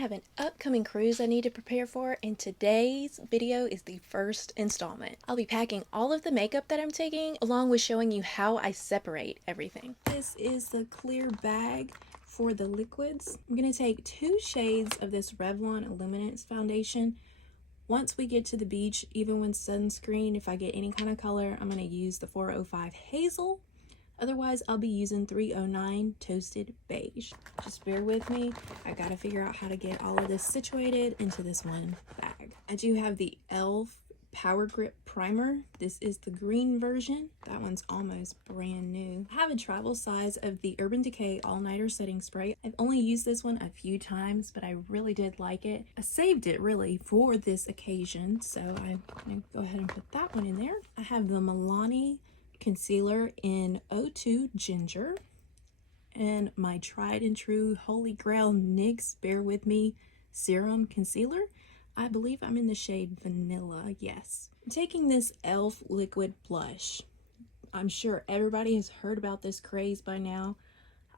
have an upcoming cruise I need to prepare for, and today's video is the first installment. I'll be packing all of the makeup that I'm taking, along with showing you how I separate everything. This is the clear bag for the liquids. I'm going to take 2 shades of this Revlon Illuminance foundation. Once we get to the beach, even with sunscreen, if I get any kind of color, I'm going to use the 405 Hazel. Otherwise, I'll be using 309 Toasted Beige. Just bear with me. I gotta figure out how to get all of this situated into this one bag. I do have the e.l.f. Power Grip Primer. This is the green version. That one's almost brand new. I have a travel size of the Urban Decay All Nighter Setting Spray. I've only used this one a few times, but I really did like it. I saved it really for this occasion, so I'm gonna go ahead and put that one in there. I have the Milani concealer in 02 Ginger, and my tried and true holy grail NYX Bear With Me serum concealer. I believe I'm in the shade Vanilla. Yes, I'm taking this e.l.f. liquid blush. I'm sure everybody has heard about this craze by now.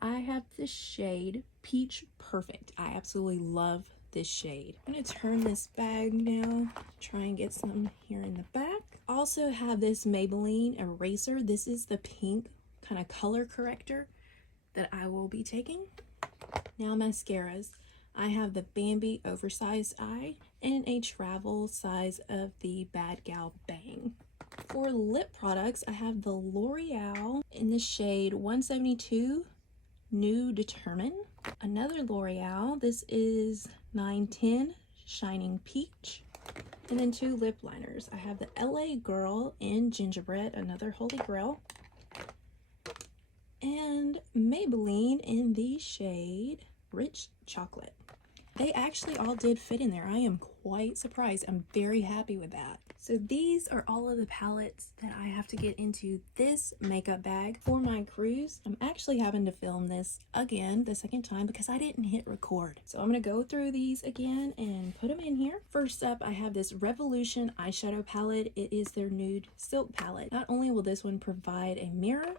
I have this shade Peach Perfect. I absolutely love this shade. I'm gonna turn this bag now, try and get some here in the back. Also have this Maybelline eraser. This is the pink kind of color corrector that I will be taking. Now mascaras. I have the Bambi Oversized Eye and a travel size of the Bad Gal Bang. For lip products, I have the L'Oreal in the shade 172 New Determine. Another L'Oreal, this is 910 Shining Peach. And then 2 lip liners. I have the LA Girl in Gingerbread, another holy grail. And Maybelline in the shade Rich Chocolate. They actually all did fit in there. I am quite surprised. I'm very happy with that. So these are all of the palettes that I have to get into this makeup bag for my cruise. I'm actually having to film this again the second time because I didn't hit record. So I'm going to go through these again and put them in here. First up, I have this Revolution eyeshadow palette. It is their nude silk palette. Not only will this one provide a mirror,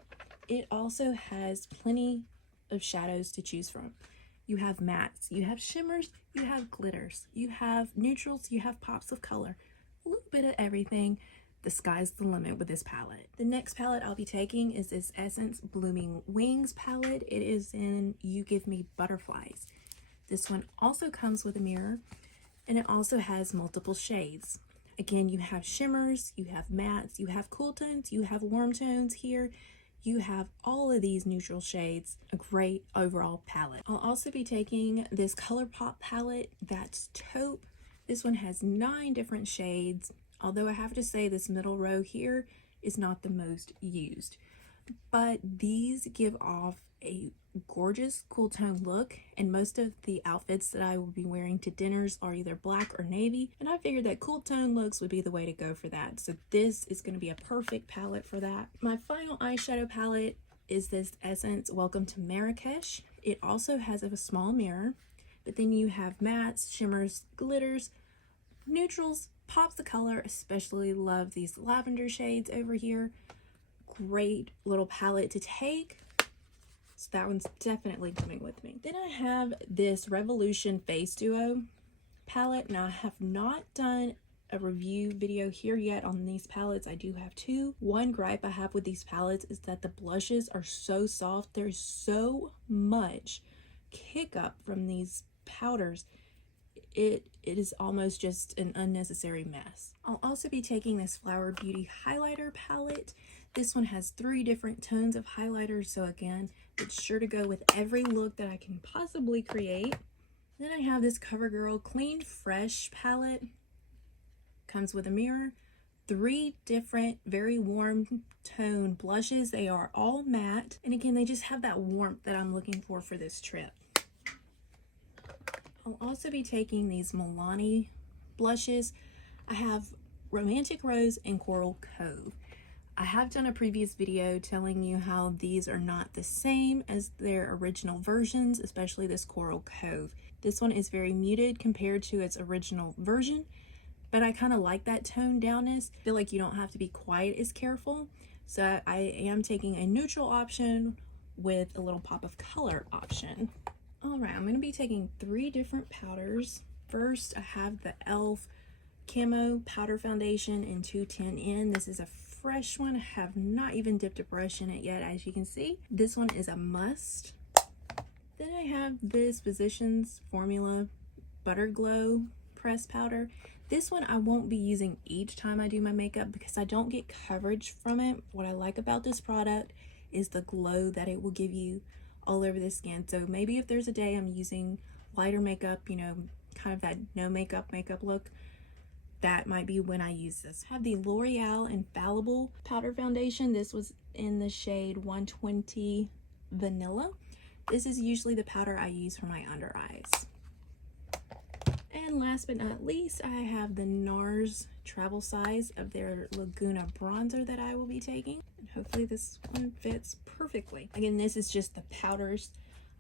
it also has plenty of shadows to choose from. You have mattes, you have shimmers, you have glitters, you have neutrals, you have pops of color, a little bit of everything. The sky's the limit with this palette. The next palette I'll be taking is this Essence Blooming Wings palette. It is in You Give Me Butterflies. This one also comes with a mirror, and it also has multiple shades. Again, you have shimmers, you have mattes, you have cool tones, you have warm tones here. You have all of these neutral shades, a great overall palette. I'll also be taking this ColourPop palette, that's taupe. This one has 9 different shades, although I have to say this middle row here is not the most used. But these give off a gorgeous cool tone look, and most of the outfits that I will be wearing to dinners are either black or navy, and I figured that cool tone looks would be the way to go for that. So this is going to be a perfect palette for that. My final eyeshadow palette is this Essence Welcome to Marrakesh. It also has a small mirror, but then you have mattes, shimmers, glitters, neutrals, pops of color. Especially love these lavender shades over here. Great little palette to take. So that one's definitely coming with me. Then I have this Revolution Face Duo palette. Now I have not done a review video here yet on these palettes. I do have 2. One gripe I have with these palettes is that the blushes are so soft. There's so much kick up from these powders. It is almost just an unnecessary mess. I'll also be taking this Flower Beauty highlighter palette. This one has 3 different tones of highlighters, so again, it's sure to go with every look that I can possibly create. Then I have this CoverGirl Clean Fresh palette. Comes with a mirror, 3 different very warm tone blushes. They are all matte, and again, they just have that warmth that I'm looking for this trip. I'll also be taking these Milani blushes. I have Romantic Rose and Coral Cove. I have done a previous video telling you how these are not the same as their original versions, especially this Coral Cove. This one is very muted compared to its original version, but I kind of like that toned downness. I feel like you don't have to be quite as careful. So I am taking a neutral option with a little pop of color option. Alright, I'm going to be taking 3 different powders. First, I have the e.l.f. Camo Powder Foundation in 210N. This is a fresh one. I have not even dipped a brush in it yet, as you can see. This one is a must. Then I have this Physicians Formula Butter Glow Press Powder. This one I won't be using each time I do my makeup because I don't get coverage from it. What I like about this product is the glow that it will give you all over the skin. So maybe if there's a day I'm using lighter makeup, you know, kind of that no makeup look, that might be when I use this. I have the L'Oreal Infallible Powder Foundation. This was in the shade 120 Vanilla. This is usually the powder I use for my under eyes. And last but not least, I have the NARS travel size of their Laguna bronzer that I will be taking. And hopefully this one fits perfectly. Again, this is just the powders.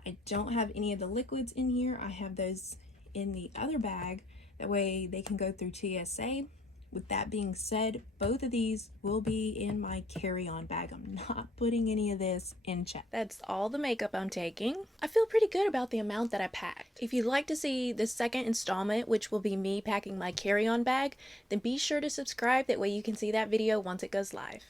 I don't have any of the liquids in here. I have those in the other bag. That way they can go through TSA. With that being said, both of these will be in my carry-on bag. I'm not putting any of this in check. That's all the makeup I'm taking. I feel pretty good about the amount that I packed. If you'd like to see the second installment, which will be me packing my carry-on bag, then be sure to subscribe. That way you can see that video once it goes live.